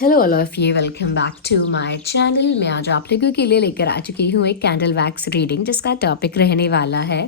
Hello all of you, welcome back to my channel. मैं आज आप लोगों के लिए लेकर आ चुकी हूँ एक कैंडल वैक्स रीडिंग, जिसका टॉपिक रहने वाला है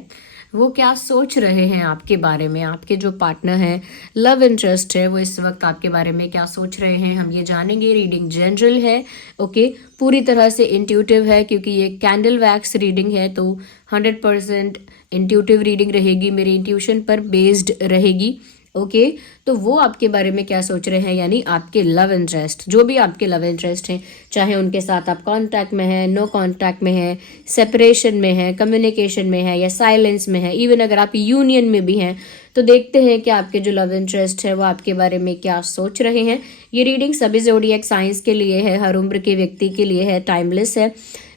वो क्या सोच रहे हैं आपके बारे में। आपके जो पार्टनर हैं, लव इंटरेस्ट है, वो इस वक्त आपके बारे में क्या सोच रहे हैं, हम ये जानेंगे। रीडिंग जनरल है, ओके, पूरी तरह से इंट्यूटिव है, क्योंकि ये कैंडल वैक्स रीडिंग है तो 100% इंट्यूटिव रीडिंग रहेगी, मेरी इंट्यूशन पर बेस्ड रहेगी। ओके, तो वो आपके बारे में क्या सोच रहे हैं, यानी आपके लव इंटरेस्ट, जो भी आपके लव इंटरेस्ट हैं, चाहे उनके साथ आप कांटेक्ट में हैं, नो कांटेक्ट में हैं, सेपरेशन में है, कम्युनिकेशन में है या साइलेंस में है, इवन अगर आप यूनियन में भी हैं, तो देखते हैं कि आपके जो लव इंटरेस्ट है वो आपके बारे में क्या सोच रहे हैं। ये रीडिंग सभी ज़ोडिएक साइंस के लिए है, हर उम्र के व्यक्ति के लिए है, टाइमलेस है।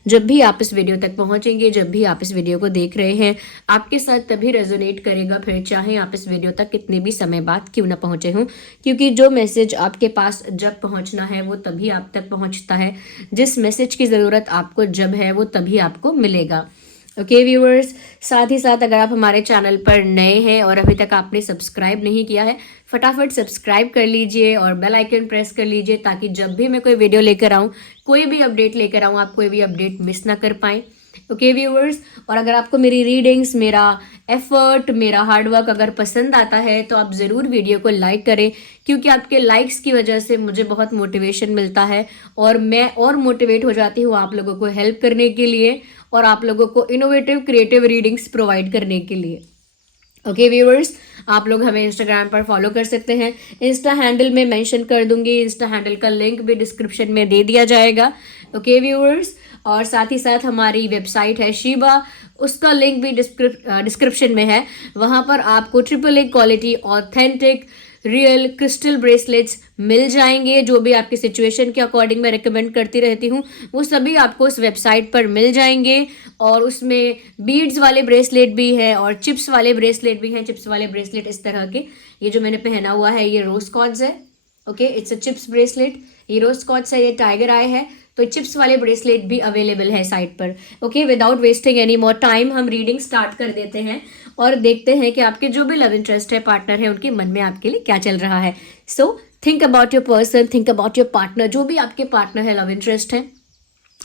जब भी आप इस वीडियो तक पहुंचेंगे, जब भी आप इस वीडियो को देख रहे हैं, आपके साथ तभी रेजोनेट करेगा, फिर चाहे आप इस वीडियो तक कितने भी समय बाद क्यों ना पहुंचे हों, क्योंकि जो मैसेज आपके पास जब पहुंचना है वो तभी आप तक पहुंचता है। जिस मैसेज की ज़रूरत आपको जब है वो तभी आपको मिलेगा। ओके व्यूअर्स, साथ ही साथ अगर आप हमारे चैनल पर नए हैं और अभी तक आपने सब्सक्राइब नहीं किया है, फटाफट सब्सक्राइब कर लीजिए और बेल आइकन प्रेस कर लीजिए, ताकि जब भी मैं कोई वीडियो लेकर आऊँ, कोई भी अपडेट लेकर आऊँ, आप कोई भी अपडेट मिस ना कर पाएँ। ओके व्यूअर्स, और अगर आपको मेरी रीडिंग्स, मेरा एफर्ट, मेरा हार्डवर्क अगर पसंद आता है तो आप ज़रूर वीडियो को लाइक करें, क्योंकि आपके लाइक्स की वजह से मुझे बहुत मोटिवेशन मिलता है और मैं और मोटिवेट हो जाती हूँ आप लोगों को हेल्प करने के लिए और आप लोगों को इनोवेटिव क्रिएटिव रीडिंग्स प्रोवाइड करने के लिए। ओके व्यूअर्स, आप लोग हमें इंस्टाग्राम पर फॉलो कर सकते हैं, इंस्टा हैंडल में मेंशन कर दूंगी, इंस्टा हैंडल का लिंक भी डिस्क्रिप्शन में दे दिया जाएगा। ओके व्यूअर्स, और साथ ही साथ हमारी वेबसाइट है शीबा, उसका लिंक भी डिस्क्रिप्शन में है। वहाँ पर आपको AAA quality authentic real crystal bracelets मिल जाएंगे, जो भी आपकी सिचुएशन के अकॉर्डिंग मैं रिकमेंड करती रहती हूँ, वो सभी आपको उस वेबसाइट पर मिल जाएंगे। और उसमें बीड्स वाले ब्रेसलेट भी हैं और चिप्स वाले ब्रेसलेट भी हैं। चिप्स वाले ब्रेसलेट इस तरह के, ये जो मैंने पहना हुआ है ये रोज कॉर्ड्स है। Okay, it's a chips bracelet, ये रोज कॉर्ड्स है, ये टाइगर आई है, तो चिप्स वाले ब्रेसलेट भी अवेलेबल है साइट पर। Okay, without wasting any more time हम रीडिंग स्टार्ट कर देते हैं और देखते हैं कि आपके जो भी लव इंटरेस्ट है, पार्टनर है, उनके मन में आपके लिए क्या चल रहा है। So think about your person, think about your partner, जो भी आपके पार्टनर है, लव इंटरेस्ट है,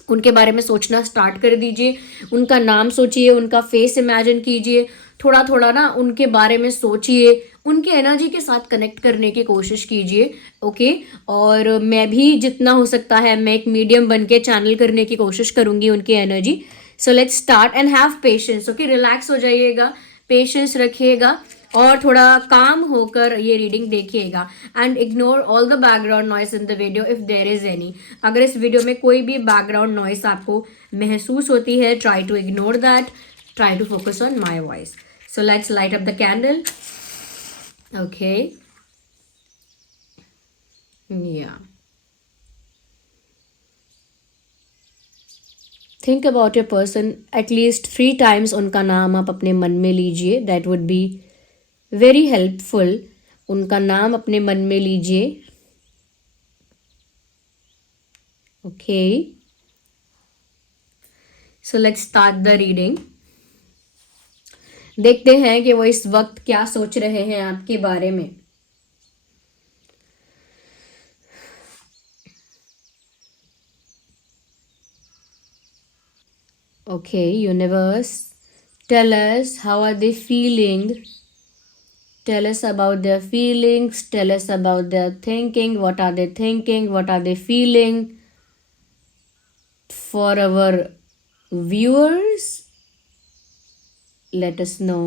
उनके बारे में सोचना स्टार्ट कर दीजिए। उनका नाम सोचिए, उनका फेस इमेजिन कीजिए, थोड़ा थोड़ा ना उनके बारे में सोचिए, उनकी एनर्जी के साथ कनेक्ट करने की कोशिश कीजिए। ओके, और मैं भी जितना हो सकता है मैं एक मीडियम बन के चैनल करने की कोशिश करूंगी उनकी energy. So let's start and have patience. Okay, relax हो जाइएगा, पेशेंस रखिएगा और थोड़ा काम होकर ये रीडिंग देखिएगा। And ignore all the background noise in the video if there is any. अगर इस वीडियो में कोई भी बैकग्राउंड नॉइस आपको महसूस होती है, try to ignore that, try to focus on my voice. So let's light up the candle. Okay, या think about your person at least 3 times. उनका नाम आप अपने मन में लीजिए, that would be very helpful. उनका नाम अपने मन में लीजिए। Okay, so let's start the reading. देखते हैं कि वो इस वक्त क्या सोच रहे हैं आपके बारे में। Okay universe, tell us how are they feeling, tell us about their feelings, tell us about their thinking, what are they thinking, what are they feeling. For our viewers, let us know.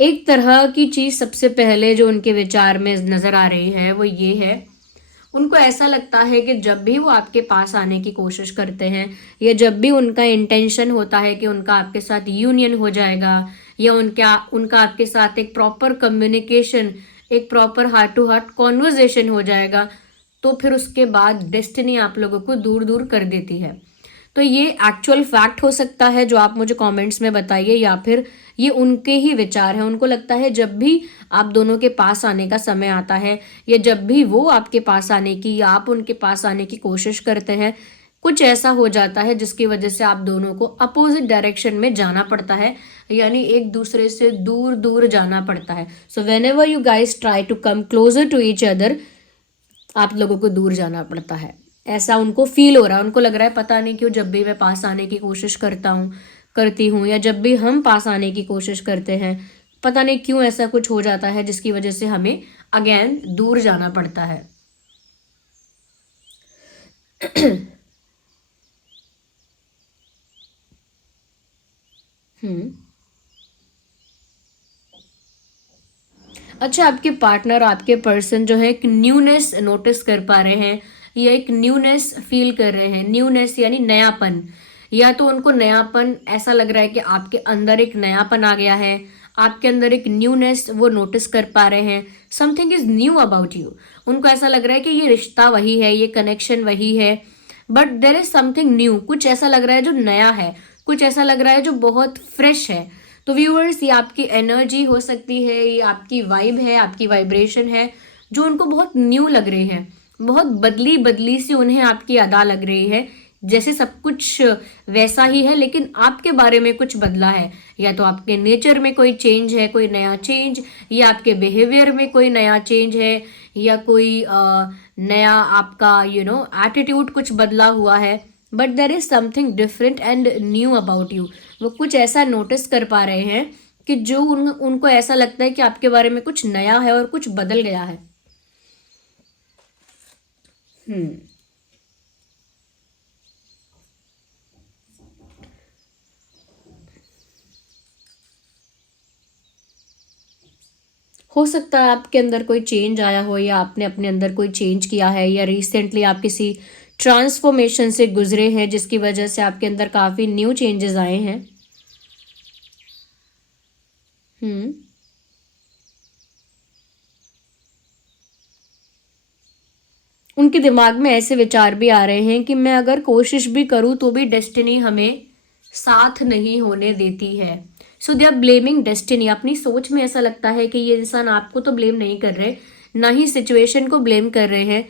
एक तरह की चीज सबसे पहले जो उनके विचार में नजर आ रही है वो ये है, उनको ऐसा लगता है कि जब भी वो आपके पास आने की कोशिश करते हैं या जब भी उनका इंटेंशन होता है कि उनका आपके साथ यूनियन हो जाएगा या उनका आपके साथ एक प्रॉपर कम्युनिकेशन, एक proper heart to heart conversation हो जाएगा, तो फिर उसके बाद डेस्टिनी आप लोगों को दूर दूर कर देती है। तो ये एक्चुअल फैक्ट हो सकता है जो आप मुझे कमेंट्स में बताइए, या फिर ये उनके ही विचार हैं। उनको लगता है जब भी आप दोनों के पास आने का समय आता है या जब भी वो आपके पास आने की या आप उनके पास आने की कोशिश करते हैं, कुछ ऐसा हो जाता है जिसकी वजह से आप दोनों को अपोजिट डायरेक्शन में जाना पड़ता है, यानी एक दूसरे से दूर दूर जाना पड़ता है। So whenever you guys try to come closer to each other, आप लोगों को दूर जाना पड़ता है। ऐसा उनको फील हो रहा है, उनको लग रहा है पता नहीं क्यों जब भी मैं पास आने की कोशिश करती हूँ या जब भी हम पास आने की कोशिश करते हैं, पता नहीं क्यों ऐसा कुछ हो जाता है जिसकी वजह से हमें अगेन दूर जाना पड़ता है। हम्म। अच्छा, आपके पार्टनर, आपके पर्सन जो है एक न्यूनेस नोटिस कर पा रहे हैं या एक न्यूनेस फील कर रहे हैं। न्यूनेस यानी नयापन, या तो उनको नयापन ऐसा लग रहा है कि आपके अंदर एक नयापन आ गया है, आपके अंदर एक न्यूनेस वो नोटिस कर पा रहे हैं। Something is knew about you. उनको ऐसा लग रहा है कि ये रिश्ता वही है, ये कनेक्शन वही है, but there is something new. कुछ ऐसा लग रहा है जो नया है, कुछ ऐसा लग रहा है जो बहुत फ्रेश है। तो व्यूअर्स, ये आपकी एनर्जी हो सकती है, ये आपकी वाइब है, आपकी वाइब्रेशन है, जो उनको बहुत न्यू लग रही है, बहुत बदली बदली सी उन्हें आपकी अदा लग रही है। जैसे सब कुछ वैसा ही है लेकिन आपके बारे में कुछ बदला है, या तो आपके नेचर में कोई चेंज है, कोई नया चेंज, या आपके बिहेवियर में कोई नया चेंज है, या कोई नया आपका एटीट्यूड कुछ बदला हुआ है। But there is something different and knew about you. वो कुछ ऐसा नोटिस कर पा रहे हैं कि जो उनको ऐसा लगता है कि आपके बारे में कुछ नया है और कुछ बदल गया है। हम्म। हो सकता है आपके अंदर कोई चेंज आया हो, या आपने अपने अंदर कोई चेंज किया है, या रिसेंटली आप किसी ट्रांसफॉर्मेशन से गुजरे हैं जिसकी वजह से आपके अंदर काफ़ी न्यू चेंजेस आए हैं। हम्म। उनके दिमाग में ऐसे विचार भी आ रहे हैं कि मैं अगर कोशिश भी करूं तो भी डेस्टिनी हमें साथ नहीं होने देती है। सो दे आर ब्लेमिंग डेस्टिनी। अपनी सोच में ऐसा लगता है कि ये इंसान आपको तो ब्लेम नहीं कर रहे, ना ही सिचुएशन को ब्लेम कर रहे हैं।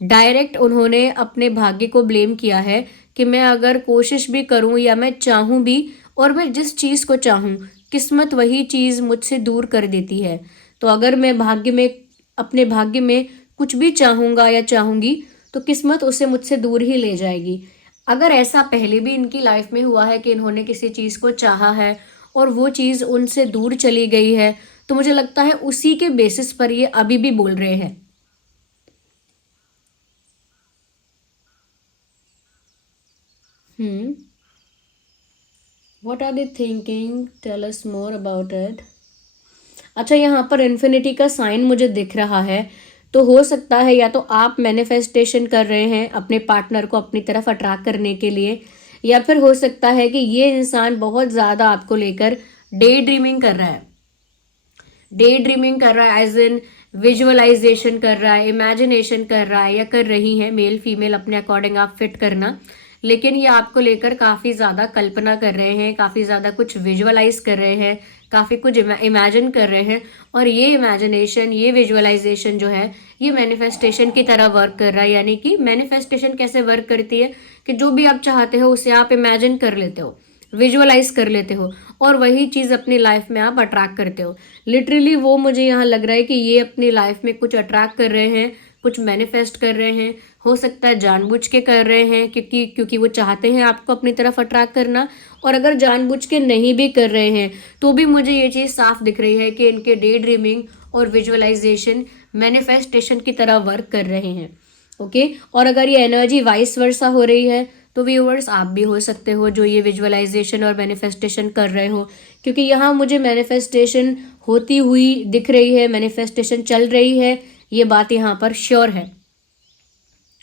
डायरेक्ट उन्होंने अपने भाग्य को ब्लेम किया है कि मैं अगर कोशिश भी करूं या मैं चाहूं भी, और मैं जिस चीज़ को चाहूं, किस्मत वही चीज़ मुझसे दूर कर देती है। तो अगर मैं अपने भाग्य में कुछ भी चाहूंगा या चाहूंगी तो किस्मत उसे मुझसे दूर ही ले जाएगी। अगर ऐसा पहले भी इनकी लाइफ में हुआ है कि इन्होंने किसी चीज़ को चाहा है और वो चीज़ उनसे दूर चली गई है, तो मुझे लगता है उसी के बेसिस पर ये अभी भी बोल रहे हैं। हम्म। What are they thinking? Tell us more about it. अच्छा, यहाँ पर इन्फिनिटी का साइन मुझे दिख रहा है, तो हो सकता है या तो आप मैनिफेस्टेशन कर रहे हैं अपने पार्टनर को अपनी तरफ अट्रैक्ट करने के लिए, या फिर हो सकता है कि ये इंसान बहुत ज़्यादा आपको लेकर डे ड्रीमिंग कर रहा है। डे ड्रीमिंग कर रहा है एज इन विजुअलाइजेशन कर रहा है, इमेजिनेशन कर रहा है, या कर रही है। मेल फीमेल अपने अकॉर्डिंग आप फिट करना। लेकिन ये आपको लेकर काफ़ी ज़्यादा कल्पना कर रहे हैं, काफ़ी ज़्यादा कुछ विजुअलाइज कर रहे हैं, काफ़ी कुछ इमेजिन कर रहे हैं। और ये इमेजिनेशन, ये विजुअलाइजेशन जो है, ये मैनिफेस्टेशन की तरह वर्क कर रहा है। यानी कि मैनिफेस्टेशन कैसे वर्क करती है कि जो भी आप चाहते हो उसे आप इमेजिन कर लेते हो, विजुअलाइज कर लेते हो, और वही चीज़ अपनी लाइफ में आप अट्रैक्ट करते हो। लिटरली वो मुझे यहाँ लग रहा है कि ये अपनी लाइफ में कुछ अट्रैक्ट कर रहे हैं, कुछ मैनिफेस्ट कर रहे हैं। हो सकता है जानबूझ के कर रहे हैं, क्योंकि वो चाहते हैं आपको अपनी तरफ अट्रैक्ट करना। और अगर जानबूझ के नहीं भी कर रहे हैं तो भी मुझे ये चीज़ साफ दिख रही है कि इनके डे ड्रीमिंग और विजुअलाइजेशन मैनिफेस्टेशन की तरह वर्क कर रहे हैं। ओके। और अगर ये एनर्जी वाइस वर्सा हो रही है तो व्यूअर्स, आप भी हो सकते हो जो ये विजुअलाइजेशन और मैनिफेस्टेशन कर रहे हो, क्योंकि यहाँ मुझे मैनिफेस्टेशन होती हुई दिख रही है, मैनिफेस्टेशन चल रही है। ये बात यहाँ पर श्योर है,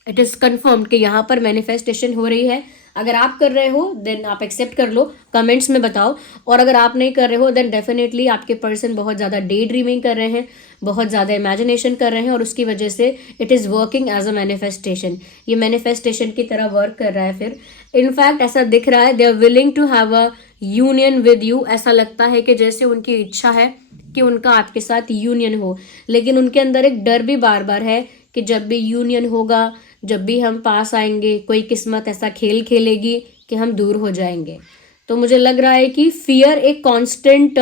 इट इज़ कन्फर्म्ड कि यहाँ पर मैनिफेस्टेशन हो रही है। अगर आप कर रहे हो देन आप एक्सेप्ट कर लो, कमेंट्स में बताओ। और अगर आप नहीं कर रहे हो देन डेफिनेटली आपके पर्सन बहुत ज़्यादा डे ड्रीमिंग कर रहे हैं, बहुत ज़्यादा इमेजिनेशन कर रहे हैं, और उसकी वजह से it is working as a manifestation. ये मैनिफेस्टेशन की तरह वर्क कर रहा है। फिर इनफैक्ट ऐसा दिख रहा है they are willing to have a union with you. ऐसा लगता है कि जैसे उनकी इच्छा है कि उनका आपके साथ यूनियन हो, लेकिन उनके अंदर एक डर भी बार बार है कि जब भी यूनियन होगा जब भी हम पास आएंगे कोई किस्मत ऐसा खेल खेलेगी कि हम दूर हो जाएंगे। तो मुझे लग रहा है कि फियर एक कांस्टेंट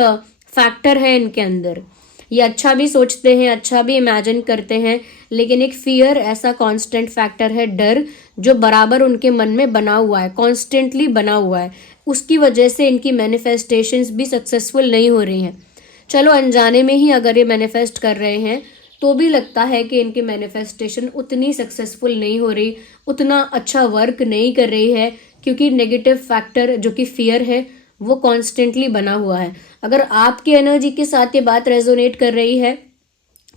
फैक्टर है इनके अंदर। ये अच्छा भी सोचते हैं, अच्छा भी इमेजिन करते हैं, लेकिन एक फियर ऐसा कांस्टेंट फैक्टर है, डर जो बराबर उनके मन में बना हुआ है, कॉन्स्टेंटली बना हुआ है। उसकी वजह से इनकी मैनिफेस्टेशंस भी सक्सेसफुल नहीं हो रही हैं। चलो अनजाने में ही अगर ये मैनिफेस्ट कर रहे हैं तो भी लगता है कि इनकी मैनिफेस्टेशन उतनी सक्सेसफुल नहीं हो रही, उतना अच्छा वर्क नहीं कर रही है, क्योंकि नेगेटिव फैक्टर जो कि फियर है वो कॉन्स्टेंटली बना हुआ है। अगर आपकी एनर्जी के साथ ये बात रेजोनेट कर रही है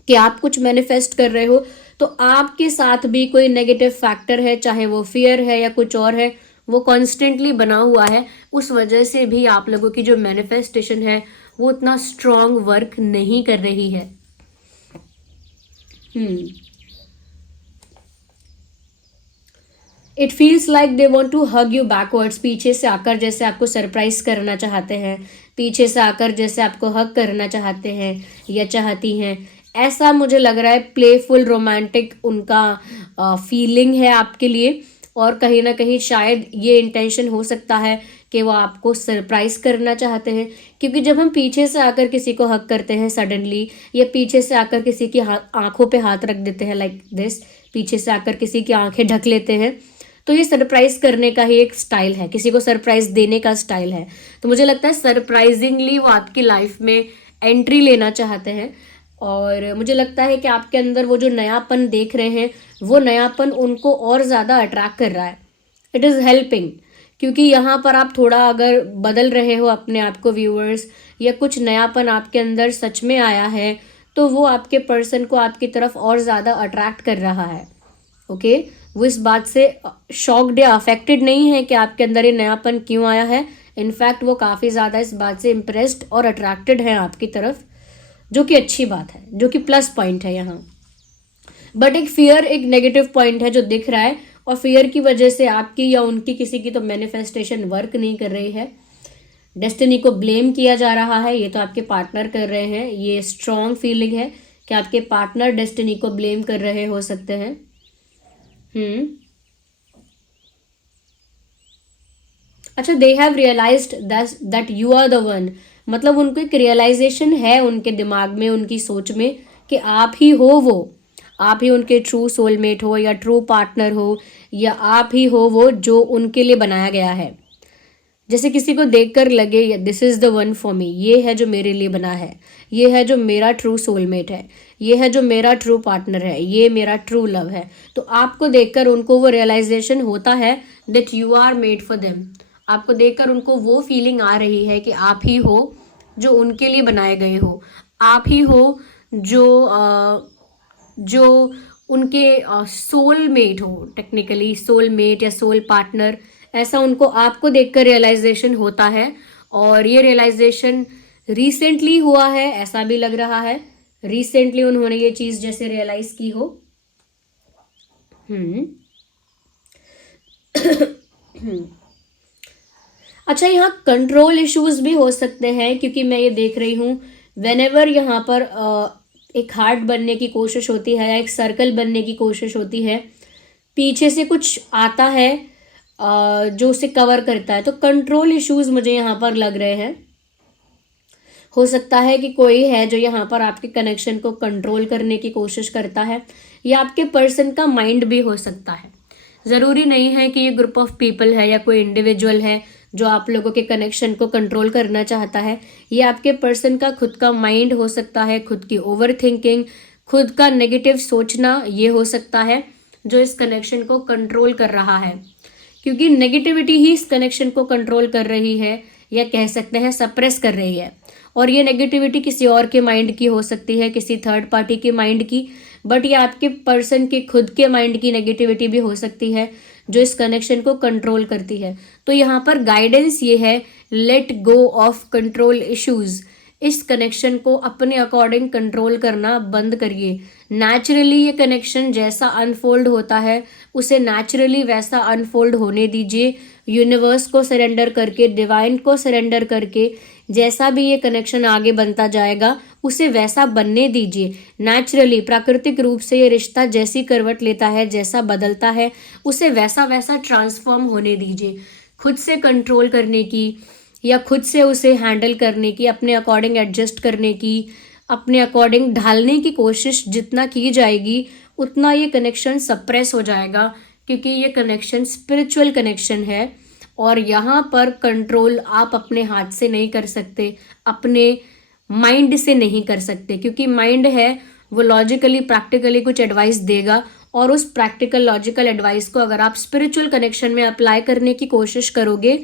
कि आप कुछ मैनिफेस्ट कर रहे हो, तो आपके साथ भी कोई नेगेटिव फैक्टर है, चाहे वो फियर है या कुछ और है, वो कॉन्स्टेंटली बना हुआ है। उस वजह से भी आप लोगों की जो मैनिफेस्टेशन है वो उतना स्ट्रॉन्ग वर्क नहीं कर रही है। It feels like they want to hug you backwards. पीछे से आकर जैसे आपको सरप्राइज करना चाहते हैं, पीछे से आकर जैसे आपको हग करना चाहते हैं या चाहती हैं, ऐसा मुझे लग रहा है। प्लेफुल रोमांटिक उनका फीलिंग है आपके लिए, और कहीं ना कहीं शायद ये इंटेंशन हो सकता है कि वो आपको सरप्राइज करना चाहते हैं। क्योंकि जब हम पीछे से आकर किसी को हक करते हैं सडनली, या पीछे से आकर किसी की आंखों पे हाथ रख देते हैं लाइक दिस, पीछे से आकर किसी की आंखें ढक लेते हैं, तो ये सरप्राइज करने का ही एक स्टाइल है, किसी को सरप्राइज देने का स्टाइल है। तो मुझे लगता है सरप्राइजिंगली वो आपकी लाइफ में एंट्री लेना चाहते हैं, और मुझे लगता है कि आपके अंदर वो जो नयापन देख रहे हैं, वो नयापन उनको और ज़्यादा अट्रैक्ट कर रहा है। इट इज़ हेल्पिंग, क्योंकि यहाँ पर आप थोड़ा अगर बदल रहे हो अपने आप को व्यूअर्स, या कुछ नयापन आपके अंदर सच में आया है, तो वो आपके पर्सन को आपकी तरफ और ज़्यादा अट्रैक्ट कर रहा है। ओके, वो इस बात से शॉक्ड या अफेक्टेड नहीं है कि आपके अंदर ये नयापन क्यों आया है। इनफैक्ट वो काफ़ी ज़्यादा इस बात से इम्प्रेस्ड और अट्रैक्टेड हैं आपकी तरफ, जो कि अच्छी बात है, जो कि प्लस पॉइंट है यहाँ। बट एक फियर एक नेगेटिव पॉइंट है जो दिख रहा है, और फियर की वजह से आपकी या उनकी किसी की तो मैनिफेस्टेशन वर्क नहीं कर रही है। डेस्टिनी को ब्लेम किया जा रहा है, ये तो आपके पार्टनर कर रहे हैं। ये स्ट्रॉन्ग फीलिंग है कि आपके पार्टनर डेस्टिनी को ब्लेम कर रहे हो सकते हैं। अच्छा, they have realised that you are the one. मतलब उनको एक रियलाइजेशन है उनके दिमाग में, उनकी सोच में, कि आप ही हो वो, आप ही उनके ट्रू सोलमेट हो या ट्रू पार्टनर हो, या आप ही हो वो जो उनके लिए बनाया गया है। जैसे किसी को देखकर लगे this is the one for me, ये है जो मेरे लिए बना है, ये है जो मेरा ट्रू सोलमेट है, ये है जो मेरा ट्रू पार्टनर है, ये मेरा ट्रू लव है। तो आपको देखकर उनको वो रियलाइजेशन होता है that you are made for them. आपको देखकर उनको वो फीलिंग आ रही है कि आप ही हो जो उनके लिए बनाए गए हो, आप ही हो जो उनके सोलमेट हो, टेक्निकली सोलमेट या सोल पार्टनर, ऐसा उनको आपको देखकर रियलाइजेशन होता है। और ये रियलाइजेशन रिसेंटली हुआ है, ऐसा भी लग रहा है। रिसेंटली उन्होंने ये चीज़ जैसे रियलाइज की हो। अच्छा, यहाँ कंट्रोल इश्यूज भी हो सकते हैं, क्योंकि मैं ये देख रही हूँ वेनेवर यहाँ पर एक हार्ट बनने की कोशिश होती है या एक सर्कल बनने की कोशिश होती है, पीछे से कुछ आता है जो उसे कवर करता है। तो कंट्रोल इश्यूज मुझे यहाँ पर लग रहे हैं। हो सकता है कि कोई है जो यहाँ पर आपके कनेक्शन को कंट्रोल करने की कोशिश करता है, या आपके पर्सन का माइंड भी हो सकता है। ज़रूरी नहीं है कि ये ग्रुप ऑफ पीपल है या कोई इंडिविजुअल है जो आप लोगों के कनेक्शन को कंट्रोल करना चाहता है। ये आपके पर्सन का खुद का माइंड हो सकता है, खुद की ओवर थिंकिंग, खुद का नेगेटिव सोचना, ये हो सकता है जो इस कनेक्शन को कंट्रोल कर रहा है। क्योंकि नेगेटिविटी ही इस कनेक्शन को कंट्रोल कर रही है, या कह सकते हैं सप्रेस कर रही है। और ये नेगेटिविटी किसी और के माइंड की हो सकती है, किसी थर्ड पार्टी के माइंड की, बट ये आपके पर्सन के खुद के माइंड की नेगेटिविटी भी हो सकती है जो इस कनेक्शन को कंट्रोल करती है। तो यहाँ पर गाइडेंस ये है, let go of control issues. इस कनेक्शन को अपने अकॉर्डिंग कंट्रोल करना बंद करिए। नेचुरली ये कनेक्शन जैसा अनफोल्ड होता है उसे नेचुरली वैसा अनफोल्ड होने दीजिए। यूनिवर्स को सरेंडर करके, डिवाइन को सरेंडर करके जैसा भी ये कनेक्शन आगे बनता जाएगा उसे वैसा बनने दीजिए। नेचुरली, प्राकृतिक रूप से ये रिश्ता जैसी करवट लेता है, जैसा बदलता है, उसे वैसा वैसा ट्रांसफॉर्म होने दीजिए। खुद से कंट्रोल करने की या खुद से उसे हैंडल करने की, अपने अकॉर्डिंग एडजस्ट करने की, अपने अकॉर्डिंग ढालने की कोशिश जितना की जाएगी उतना ये कनेक्शन सप्रेस हो जाएगा, क्योंकि ये कनेक्शन स्पिरिचुअल कनेक्शन है और यहाँ पर कंट्रोल आप अपने हाथ से नहीं कर सकते, अपने माइंड से नहीं कर सकते, क्योंकि माइंड है वो लॉजिकली प्रैक्टिकली कुछ एडवाइस देगा और उस प्रैक्टिकल लॉजिकल एडवाइस को अगर आप स्पिरिचुअल कनेक्शन में अप्लाई करने की कोशिश करोगे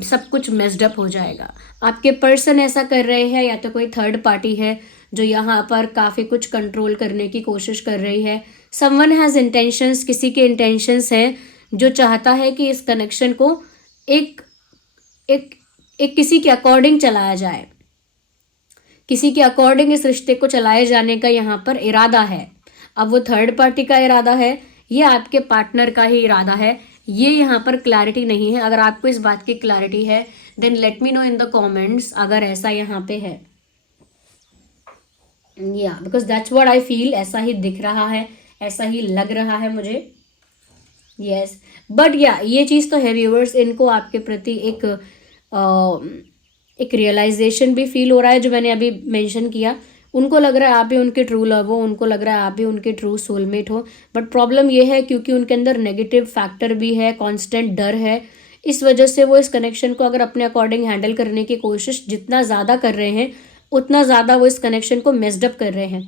सब कुछ मेस्ड अप हो जाएगा। आपके पर्सन ऐसा कर रहे हैं या तो कोई थर्ड पार्टी है जो यहाँ पर काफ़ी कुछ कंट्रोल करने की कोशिश कर रही है। समवन हैज़ इंटेंशंस, किसी के इंटेंशंस हैं जो चाहता है कि इस कनेक्शन को एक एक एक किसी के अकॉर्डिंग चलाया जाए, किसी के अकॉर्डिंग इस रिश्ते को चलाए जाने का यहाँ पर इरादा है। अब वो थर्ड पार्टी का इरादा है, ये आपके पार्टनर का ही इरादा है, ये यहाँ पर क्लैरिटी नहीं है। अगर आपको इस बात की क्लैरिटी है then let me know in the comments अगर ऐसा यहाँ पे है। या because that's what I feel, ऐसा ही दिख रहा है, ऐसा ही लग रहा है मुझे। यस, बट या ये चीज़ तो है व्यूअर्स, इनको आपके प्रति एक रियलाइजेशन भी फील हो रहा है जो मैंने अभी मेंशन किया। उनको लग रहा है आप ही उनके ट्रू लव हो, उनको लग रहा है आप ही उनके ट्रू सोलमेट हो, बट प्रॉब्लम ये है क्योंकि उनके अंदर नेगेटिव फैक्टर भी है, कांस्टेंट डर है, इस वजह से वो इस कनेक्शन को अगर अपने अकॉर्डिंग हैंडल करने की कोशिश जितना ज़्यादा कर रहे हैं उतना ज़्यादा वो इस कनेक्शन को मेस्ड अप कर रहे हैं।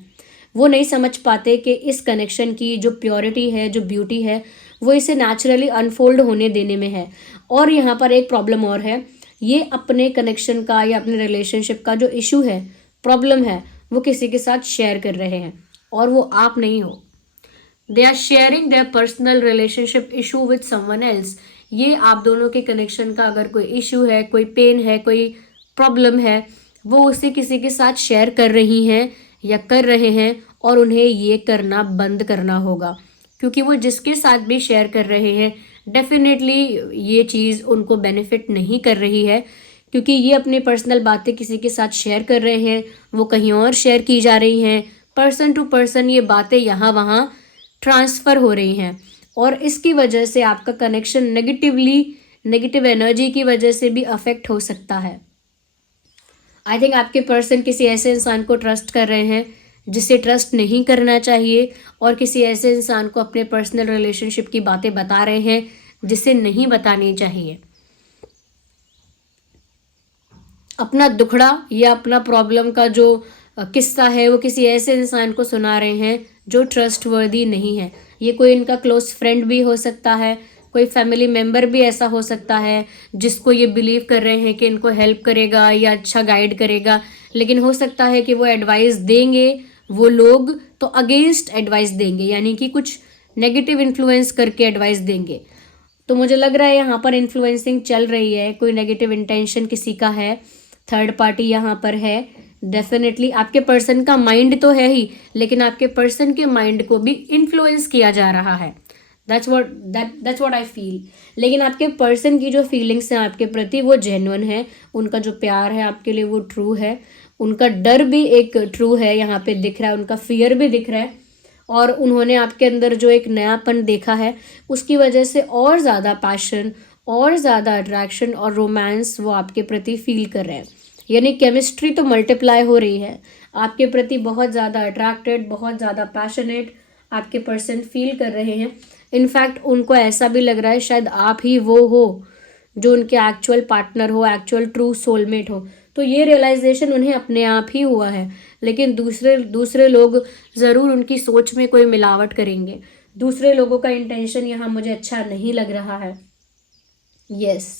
वो नहीं समझ पाते कि इस कनेक्शन की जो प्योरिटी है, जो ब्यूटी है, वो इसे नेचुरली अनफोल्ड होने देने में है। और यहाँ पर एक प्रॉब्लम और है, ये अपने कनेक्शन का या अपने रिलेशनशिप का जो इशू है, प्रॉब्लम है, वो किसी के साथ शेयर कर रहे हैं और वो आप नहीं हो। They are sharing their personal relationship issue with someone else. ये आप दोनों के कनेक्शन का अगर कोई इशू है, कोई पेन है, कोई प्रॉब्लम है, वो उसे किसी के साथ शेयर कर रही हैं या कर रहे हैं और उन्हें ये करना बंद करना होगा, क्योंकि वो जिसके साथ भी शेयर कर रहे हैं डेफिनेटली ये चीज़ उनको बेनिफिट नहीं कर रही है, क्योंकि ये अपनी पर्सनल बातें किसी के साथ शेयर कर रहे हैं, वो कहीं और शेयर की जा रही हैं, पर्सन टू पर्सन ये बातें यहाँ वहाँ ट्रांसफ़र हो रही हैं और इसकी वजह से आपका कनेक्शन नेगेटिव एनर्जी की वजह से भी अफेक्ट हो सकता है। आई थिंक आपके पर्सन किसी ऐसे इंसान को ट्रस्ट कर रहे हैं जिसे ट्रस्ट नहीं करना चाहिए और किसी ऐसे इंसान को अपने पर्सनल रिलेशनशिप की बातें बता रहे हैं जिसे नहीं बतानी चाहिए। अपना दुखड़ा या अपना प्रॉब्लम का जो किस्सा है वो किसी ऐसे इंसान को सुना रहे हैं जो ट्रस्टवर्दी नहीं है। ये कोई इनका क्लोज फ्रेंड भी हो सकता है, कोई फैमिली मेम्बर भी ऐसा हो सकता है जिसको ये बिलीव कर रहे हैं कि इनको हेल्प करेगा या अच्छा गाइड करेगा, लेकिन हो सकता है कि वो एडवाइस देंगे वो लोग तो अगेंस्ट एडवाइस देंगे, यानी कि कुछ नेगेटिव इन्फ्लुएंस करके एडवाइस देंगे। तो मुझे लग रहा है यहाँ पर इन्फ्लुएंसिंग चल रही है, कोई नेगेटिव इंटेंशन किसी का है, थर्ड पार्टी यहाँ पर है। डेफिनेटली आपके पर्सन का माइंड तो है ही, लेकिन आपके पर्सन के माइंड को भी इन्फ्लुएंस किया जा रहा है। That's what I feel. लेकिन आपके पर्सन की जो फीलिंग्स हैं आपके प्रति वो जेन्युइन है, उनका जो प्यार है आपके लिए वो ट्रू है, उनका डर भी एक ट्रू है यहाँ पे दिख रहा है, उनका फियर भी दिख रहा है और उन्होंने आपके अंदर जो एक नयापन देखा है उसकी वजह से और ज़्यादा पैशन और ज़्यादा अट्रैक्शन और रोमांस वो आपके प्रति फील कर रहे हैं। यानी केमिस्ट्री तो मल्टीप्लाई हो रही है, आपके प्रति बहुत ज़्यादा अट्रैक्टेड, बहुत ज़्यादा पैशनेट आपके पर्सन फील कर रहे हैं। इनफैक्ट उनको ऐसा भी लग रहा है शायद आप ही वो हो जो उनके एक्चुअल पार्टनर हो, एक्चुअल ट्रू सोलमेट हो। तो ये रियलाइजेशन उन्हें अपने आप ही हुआ है, लेकिन दूसरे लोग ज़रूर उनकी सोच में कोई मिलावट करेंगे। दूसरे लोगों का इंटेंशन यहाँ मुझे अच्छा नहीं लग रहा है। यस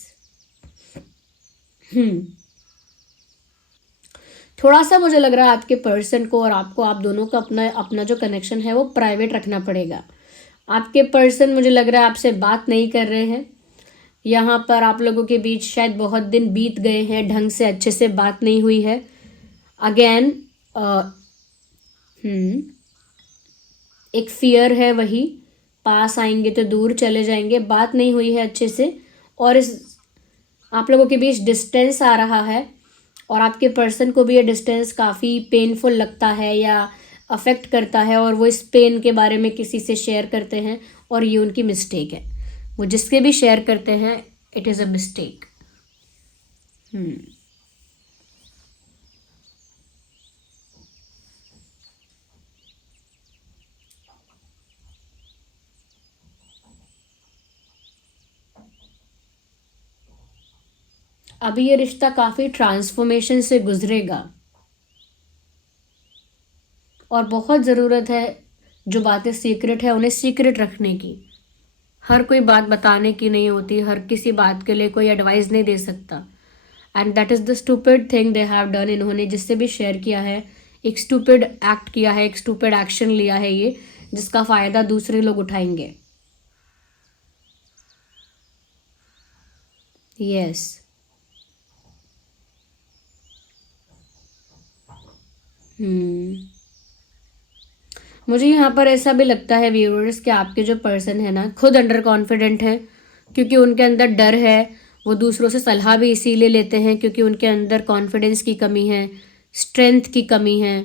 थोड़ा सा मुझे लग रहा है आपके पर्सन को और आपको, आप दोनों का अपना जो कनेक्शन है वो प्राइवेट रखना पड़ेगा। आपके पर्सन मुझे लग रहा है आपसे बात नहीं कर रहे हैं, यहाँ पर आप लोगों के बीच शायद बहुत दिन बीत गए हैं, ढंग से अच्छे से बात नहीं हुई है। अगेन एक फियर है वही पास आएंगे तो दूर चले जाएंगे, बात नहीं हुई है अच्छे से, और इस आप लोगों के बीच डिस्टेंस आ रहा है, और आपके पर्सन को भी ये डिस्टेंस काफ़ी पेनफुल लगता है या अफेक्ट करता है, और वो इस पेन के बारे में किसी से शेयर करते हैं, और ये उनकी मिस्टेक है। वो जिसके भी शेयर करते हैं, इट इज़ अ मिस्टेक। अभी ये रिश्ता काफ़ी ट्रांसफॉर्मेशन से गुजरेगा, और बहुत ज़रूरत है जो बातें सीक्रेट है उन्हें सीक्रेट रखने की। हर कोई बात बताने की नहीं होती, हर किसी बात के लिए कोई एडवाइस नहीं दे सकता। And that is the stupid thing they have done. इन्होंने जिससे भी शेयर किया है, एक स्टूपिड एक्ट किया है, एक स्टूपिड एक्शन लिया है ये, जिसका फ़ायदा दूसरे लोग उठाएंगे। यस। मुझे यहाँ पर ऐसा भी लगता है व्यूअर्स कि आपके जो पर्सन है ना, खुद अंडर कॉन्फिडेंट है, क्योंकि उनके अंदर डर है। वो दूसरों से सलाह भी इसीलिए लेते हैं क्योंकि उनके अंदर कॉन्फिडेंस की कमी है, स्ट्रेंथ की कमी है,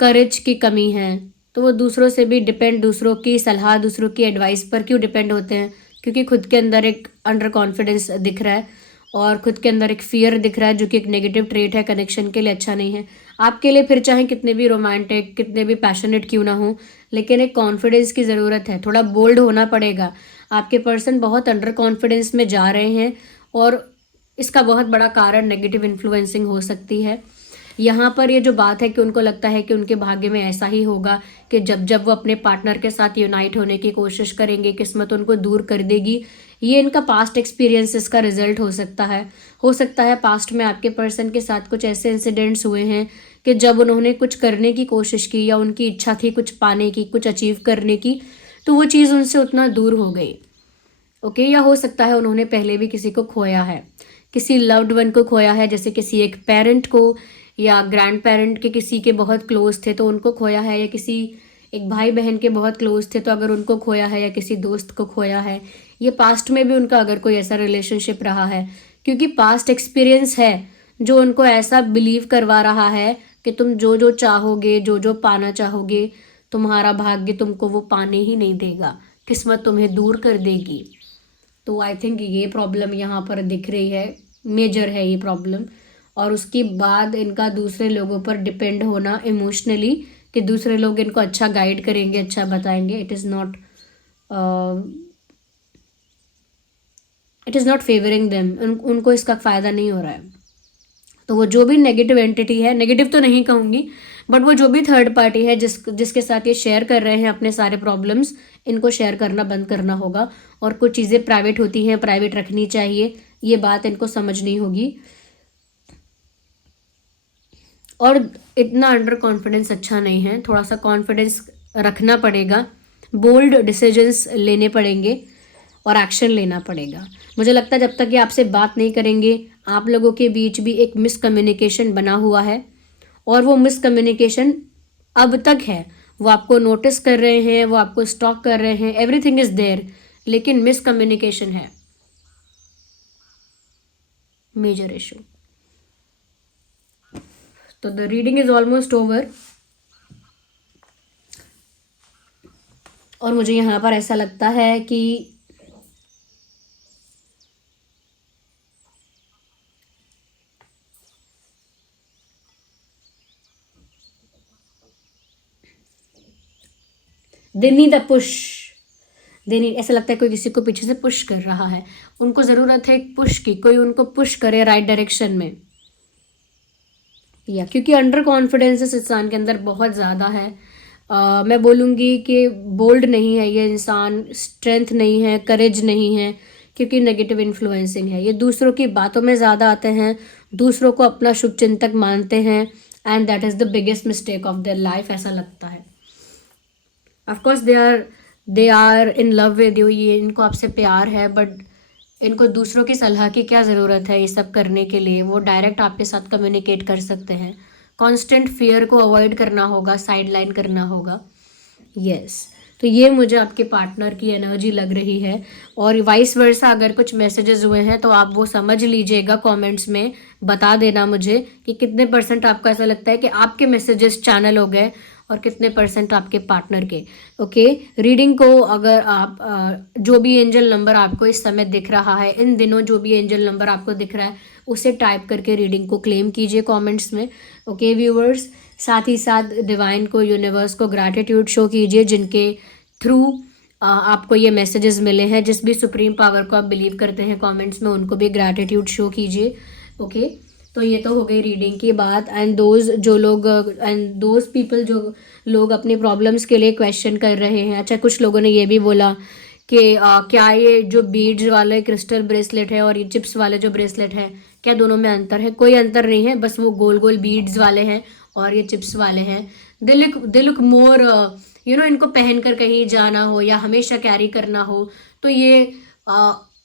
करेज की कमी है। तो वो दूसरों से भी डिपेंड, दूसरों की सलाह, दूसरों की एडवाइस पर क्यों डिपेंड होते हैं? क्योंकि खुद के अंदर एक अंडर कॉन्फिडेंस दिख रहा है, और खुद के अंदर एक फियर दिख रहा है, जो कि एक नेगेटिव ट्रेट है, कनेक्शन के लिए अच्छा नहीं है। आपके लिए फिर चाहे कितने भी रोमांटिक, कितने भी पैशनेट क्यों ना हो, लेकिन एक कॉन्फिडेंस की ज़रूरत है, थोड़ा बोल्ड होना पड़ेगा। आपके पर्सन बहुत अंडर कॉन्फिडेंस में जा रहे हैं, और इसका बहुत बड़ा कारण नेगेटिव इन्फ्लुएंसिंग हो सकती है। यहाँ पर ये जो बात है कि उनको लगता है कि उनके भाग्य में ऐसा ही होगा कि जब जब वो अपने पार्टनर के साथ यूनाइट होने की कोशिश करेंगे, किस्मत उनको दूर कर देगी। ये इनका पास्ट एक्सपीरियंसेस का रिजल्ट हो सकता है। हो सकता है पास्ट में आपके पर्सन के साथ कुछ ऐसे इंसिडेंट्स हुए हैं कि जब उन्होंने कुछ करने की कोशिश की, या उनकी इच्छा थी कुछ पाने की, कुछ अचीव करने की, तो वो चीज़ उनसे उतना दूर हो गई। ओके, या हो सकता है उन्होंने पहले भी किसी को खोया है, किसी लव्ड वन को खोया है, जैसे किसी एक पेरेंट को, या ग्रैंड पेरेंट के किसी के बहुत क्लोज थे तो उनको खोया है, या किसी एक भाई बहन के बहुत क्लोज थे तो अगर उनको खोया है, या किसी दोस्त को खोया है। ये पास्ट में भी उनका अगर कोई ऐसा रिलेशनशिप रहा है, क्योंकि पास्ट एक्सपीरियंस है जो उनको ऐसा बिलीव करवा रहा है कि तुम जो जो चाहोगे, जो जो पाना चाहोगे, तुम्हारा भाग्य तुमको वो पाने ही नहीं देगा, किस्मत तुम्हें दूर कर देगी। तो आई थिंक ये प्रॉब्लम यहाँ पर दिख रही है, मेजर है ये प्रॉब्लम। और उसके बाद इनका दूसरे लोगों पर डिपेंड होना इमोशनली, कि दूसरे लोग इनको अच्छा गाइड करेंगे, अच्छा बताएंगे, it is not favouring them. उनको इसका फ़ायदा नहीं हो रहा है। तो वो जो भी नेगेटिव एंटिटी है, नेगेटिव तो नहीं कहूँगी, बट वो जो भी थर्ड पार्टी है जिसके साथ ये शेयर कर रहे हैं अपने सारे प्रॉब्लम्स, इनको शेयर करना बंद करना होगा। और कुछ चीज़ें प्राइवेट होती हैं, प्राइवेट रखनी चाहिए, ये बात इनको समझनी होगी। और इतना अंडर कॉन्फिडेंस अच्छा नहीं है, थोड़ा सा कॉन्फिडेंस रखना पड़ेगा, बोल्ड डिसीजंस लेने पड़ेंगे, और एक्शन लेना पड़ेगा। मुझे लगता है जब तक ये आपसे बात नहीं करेंगे, आप लोगों के बीच भी एक मिसकम्युनिकेशन बना हुआ है, और वो मिसकम्युनिकेशन अब तक है। वो आपको नोटिस कर रहे हैं, वो आपको स्टॉक कर रहे हैं, एवरीथिंग इज देयर, लेकिन मिसकम्युनिकेशन है मेजर इशू। तो the reading is almost over, और मुझे यहाँ पर ऐसा लगता है कि they need a push, they need, ऐसा लगता है कोई किसी को पीछे से पुश कर रहा है। उनको ज़रूरत है एक पुश की, कोई उनको पुश करे राइट डायरेक्शन में। या क्योंकि अंडर कॉन्फिडेंस इस इंसान के अंदर बहुत ज़्यादा है। मैं बोलूँगी कि बोल्ड नहीं है ये इंसान, स्ट्रेंथ नहीं है, करेज नहीं है, क्योंकि नेगेटिव इन्फ्लुएंसिंग है। ये दूसरों की बातों में ज़्यादा आते हैं, दूसरों को अपना शुभचिंतक मानते हैं, and that is the biggest mistake of their life, ऐसा लगता है। Of course they are in love with you, ये इनको आपसे प्यार है, बट इनको दूसरों की सलाह की क्या ज़रूरत है ये सब करने के लिए? वो डायरेक्ट आपके साथ कम्युनिकेट कर सकते हैं। कांस्टेंट फियर को अवॉइड करना होगा, साइड लाइन करना होगा। यस, तो ये मुझे आपके पार्टनर की एनर्जी लग रही है। और वाइस वर्सा अगर कुछ मैसेजेस हुए हैं तो आप वो समझ लीजिएगा, कमेंट्स में बता देना मुझे कि कितने % आपको ऐसा लगता है कि आपके मैसेजेस चैनल हो गए और कितने % आपके पार्टनर के। ओके, रीडिंग को अगर आप जो भी एंजल नंबर आपको इस समय दिख रहा है, इन दिनों जो भी एंजल नंबर आपको दिख रहा है उसे टाइप करके रीडिंग को क्लेम कीजिए कमेंट्स में। ओके व्यूअर्स, साथ ही साथ डिवाइन को, यूनिवर्स को ग्रैटिट्यूड शो कीजिए जिनके थ्रू आपको ये मैसेजेस मिले हैं। जिस भी सुप्रीम पावर को आप बिलीव करते हैं कमेंट्स में उनको भी ग्रैटिट्यूड शो कीजिए। ओके, तो ये तो हो गई रीडिंग की बात। एंड दोज पीपल जो लोग अपनी प्रॉब्लम्स के लिए क्वेश्चन कर रहे हैं। अच्छा, कुछ लोगों ने ये भी बोला कि क्या ये जो बीड्स वाले क्रिस्टल ब्रेसलेट है और ये चिप्स वाले जो ब्रेसलेट है, क्या दोनों में अंतर है? कोई अंतर नहीं है, बस वो गोल गोल बीड्स वाले हैं और ये चिप्स वाले हैं। दे लुक मोर इनको पहन कर कहीं जाना हो या हमेशा कैरी करना हो तो ये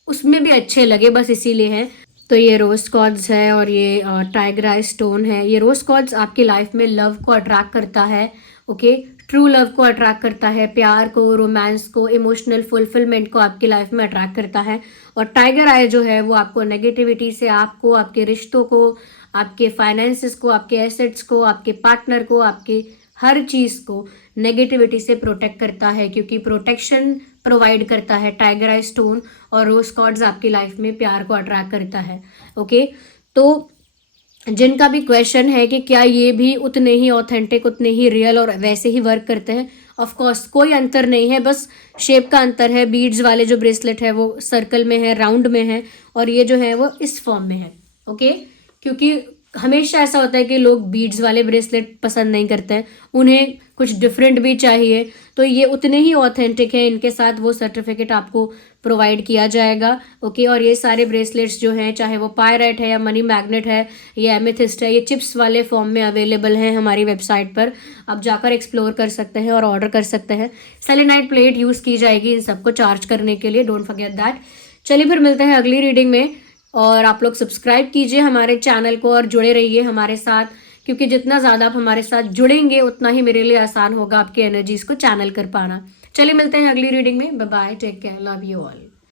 उसमें भी अच्छे लगे, बस इसीलिए है। तो ये रोज कॉर्ड्स है और ये टाइगराइज स्टोन है। ये रोज कॉर्ड्स आपकी लाइफ में लव को अट्रैक्ट करता है। ओके, ट्रू लव को अट्रैक्ट करता है, प्यार को, रोमांस को, इमोशनल फुलफिलमेंट को आपकी लाइफ में अट्रैक्ट करता है। और टाइगर आई जो है वो आपको नेगेटिविटी से, आपको, आपके रिश्तों को, आपके फाइनेंसेस को, आपके एसेट्स को, आपके पार्टनर को, आपके हर चीज़ को नेगेटिविटी से प्रोटेक्ट करता है, क्योंकि प्रोटेक्शन प्रोवाइड करता है टाइगर आई स्टोन। और रोज कॉर्ड्स आपकी लाइफ में प्यार को अट्रैक्ट करता है। ओके, तो जिनका भी क्वेश्चन है कि क्या ये भी उतने ही ऑथेंटिक, उतने ही रियल और वैसे ही वर्क करते हैं, ऑफ कोर्स कोई अंतर नहीं है, बस शेप का अंतर है। बीड्स वाले जो ब्रेसलेट है वो सर्कल में है, राउंड में है, और ये जो है वो इस फॉर्म में है। ओके, क्योंकि हमेशा ऐसा होता है कि लोग बीड्स वाले ब्रेसलेट पसंद नहीं करते हैं, उन्हें कुछ डिफरेंट भी चाहिए, तो ये उतने ही ऑथेंटिक है। इनके साथ वो सर्टिफिकेट आपको प्रोवाइड किया जाएगा। ओके, और ये सारे ब्रेसलेट्स जो हैं, चाहे वो पायराइट है या मनी मैग्नेट है या एमेथिस्ट है, ये चिप्स वाले फॉर्म में अवेलेबल हैं हमारी वेबसाइट पर। आप जाकर एक्सप्लोर कर सकते हैं और ऑर्डर कर सकते हैं। सेलेनाइट प्लेट यूज़ की जाएगी इन सबको चार्ज करने के लिए, डोंट फॉरगेट दैट। चलिए फिर मिलते हैं अगली रीडिंग में, और आप लोग सब्सक्राइब कीजिए हमारे चैनल को और जुड़े रहिए हमारे साथ, क्योंकि जितना ज़्यादा आप हमारे साथ जुड़ेंगे उतना ही मेरे लिए आसान होगा आपकी एनर्जीज को चैनल कर पाना। चलिए मिलते हैं अगली रीडिंग में। Bye bye, take care, love you all.